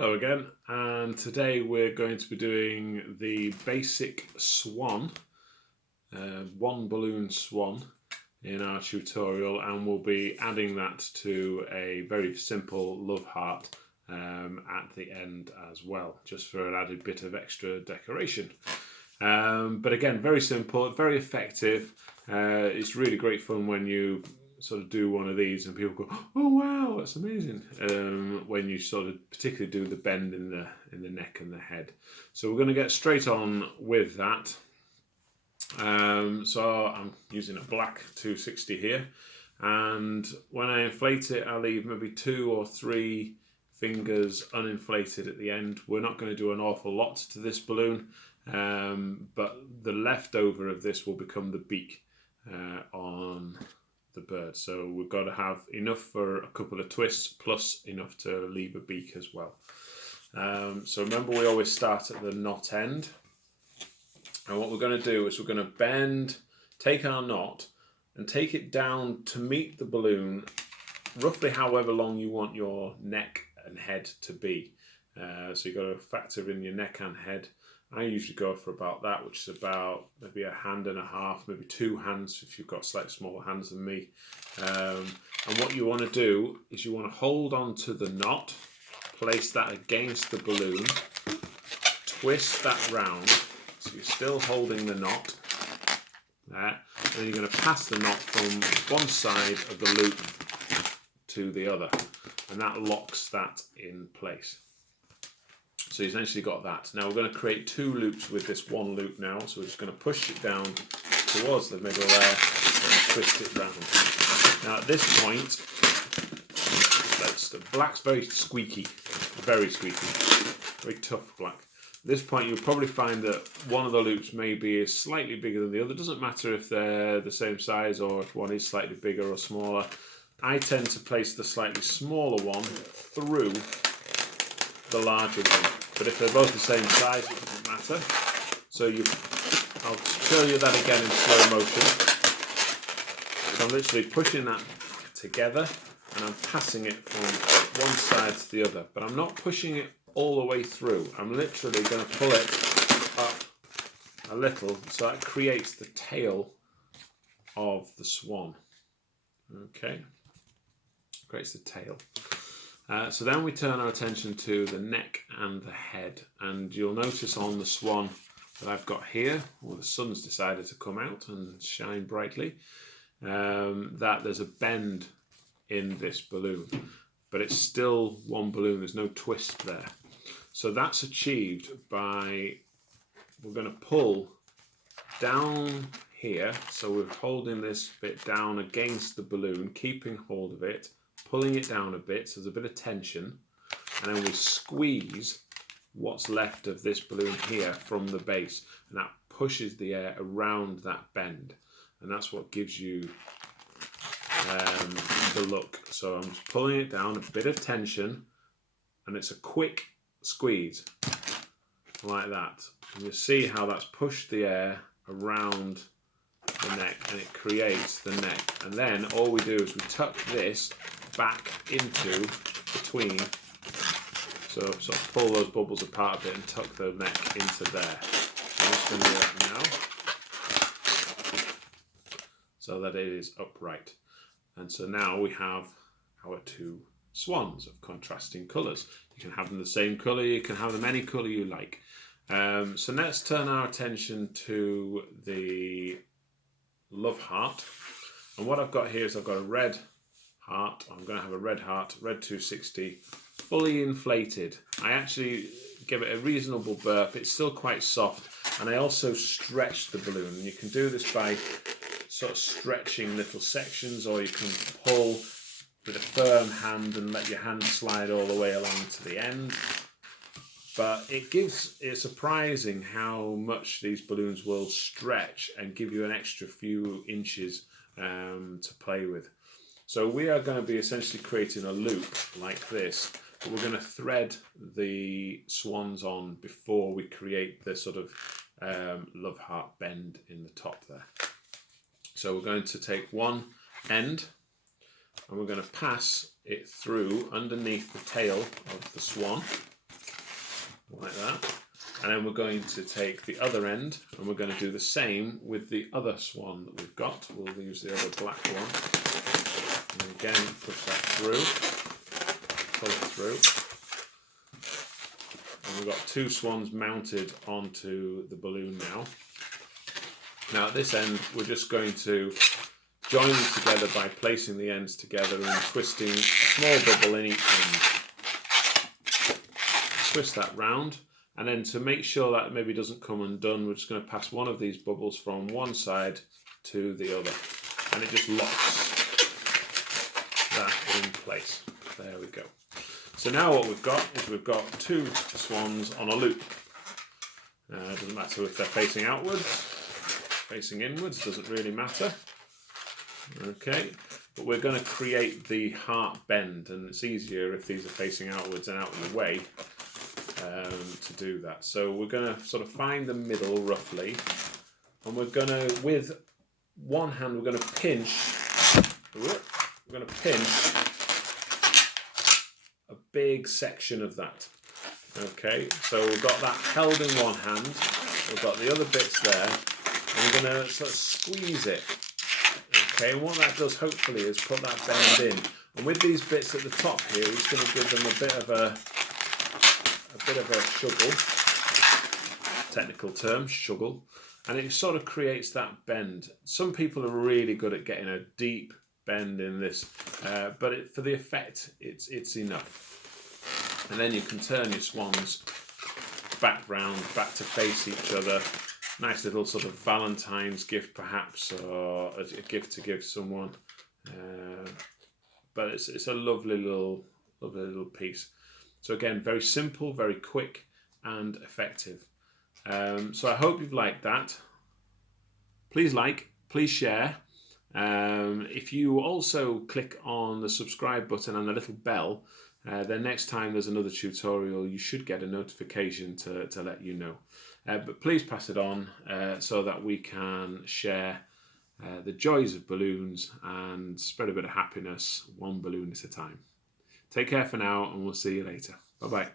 Hello again, and today we're going to be doing the basic swan, one balloon swan in our tutorial, and we'll be adding that to a very simple love heart at the end as well, just for an added bit of extra decoration. But again, very simple, very effective. It's really great fun when you sort of do one of these and people go, "Oh wow, that's amazing!" When you sort of particularly do the bend in the neck and the head. So we're going to get straight on with that. So I'm using a black 260 here, and when I inflate it, I leave maybe 2 or 3 fingers uninflated at the end. We're not going to do an awful lot to this balloon, but the leftover of this will become the beak on the bird. So we've got to have enough for a couple of twists plus enough to leave a beak as well. So remember, we always start at the knot end, and what we're going to do is we're going to bend, take our knot and take it down to meet the balloon roughly however long you want your neck and head to be. So you've got to factor in your neck and head. I usually go for about that, which is about maybe a hand and a half, maybe 2 hands if you've got slightly smaller hands than me. And what you want to do is you want to hold on to the knot, place that against the balloon, twist that round, so you're still holding the knot there, and then you're going to pass the knot from one side of the loop to the other, and that locks that in place. So you've essentially got that. Now we're going to create 2 loops with this one loop now. So we're just going to push it down towards the middle there and twist it round. Now at this point, the black's very squeaky, very tough black. At this point you'll probably find that one of the loops maybe is slightly bigger than the other. It doesn't matter if they're the same size or if one is slightly bigger or smaller. I tend to place the slightly smaller one through the larger one, but if they're both the same size, it doesn't matter. So I'll show you that again in slow motion. So I'm literally pushing that together and I'm passing it from one side to the other, but I'm not pushing it all the way through. I'm literally going to pull it up a little so that creates the tail of the swan. Okay, creates the tail. So then we turn our attention to the neck and the head, and you'll notice on the swan that I've got here, well, the sun's decided to come out and shine brightly, that there's a bend in this balloon, but it's still one balloon, there's no twist there. So that's achieved by, we're going to pull down here, so we're holding this bit down against the balloon, keeping hold of it, pulling it down a bit so there's a bit of tension, and then we squeeze what's left of this balloon here from the base, and that pushes the air around that bend, and that's what gives you the look. So I'm just pulling it down, a bit of tension, and it's a quick squeeze like that, and you see how that's pushed the air around the neck and it creates the neck. And then all we do is we tuck this back into between, so sort of pull those bubbles apart a bit and tuck the neck into there. I'm just going to do that now so that it is upright. And so now we have our 2 swans of contrasting colours. You can have them the same colour, you can have them any colour you like. So let's turn our attention to the love heart, and what I've got here is I've got a red heart. I'm going to have a red heart, red 260, fully inflated. I actually give it a reasonable burp. It's still quite soft, and I also stretch the balloon. And you can do this by sort of stretching little sections, or you can pull with a firm hand and let your hand slide all the way along to the end. But it's surprising how much these balloons will stretch and give you an extra few inches to play with. So we are going to be essentially creating a loop like this, but we're going to thread the swans on before we create the sort of love heart bend in the top there. So we're going to take one end and we're going to pass it through underneath the tail of the swan. like that. And then we're going to take the other end and we're going to do the same with the other swan that we've got. We'll use the other black one. And again, push that through, pull it through. And we've got 2 swans mounted onto the balloon now. Now at this end, we're just going to join them together by placing the ends together and twisting a small bubble in each end. Twist that round. And then to make sure that maybe doesn't come undone, we're just going to pass one of these bubbles from one side to the other. And it just locks that in place. There we go. So now what we've got is we've got 2 swans on a loop. It doesn't matter if they're facing outwards, facing inwards, doesn't really matter. Okay, but we're going to create the heart bend, and it's easier if these are facing outwards and out of the way. To do that. So we're going to sort of find the middle roughly, and we're going to, with one hand, we're going to pinch a big section of that. Okay, so we've got that held in one hand, we've got the other bits there, and we're going to sort of squeeze it. Okay, and what that does hopefully is put that bend in. And with these bits at the top here, it's going to give them a bit of a shuggle, technical term, shuggle, and it sort of creates that bend. Some people are really good at getting a deep bend in this, but for the effect, it's enough. And then you can turn your swans back round, back to face each other. Nice little sort of Valentine's gift, perhaps, or a gift to give someone. But it's a lovely little piece. So again, very simple, very quick and effective. So I hope you've liked that. Please like, please share. If you also click on the subscribe button and the little bell, then next time there's another tutorial, you should get a notification to let you know. But please pass it on so that we can share the joys of balloons and spread a bit of happiness, one balloon at a time. Take care for now, and we'll see you later. Bye-bye.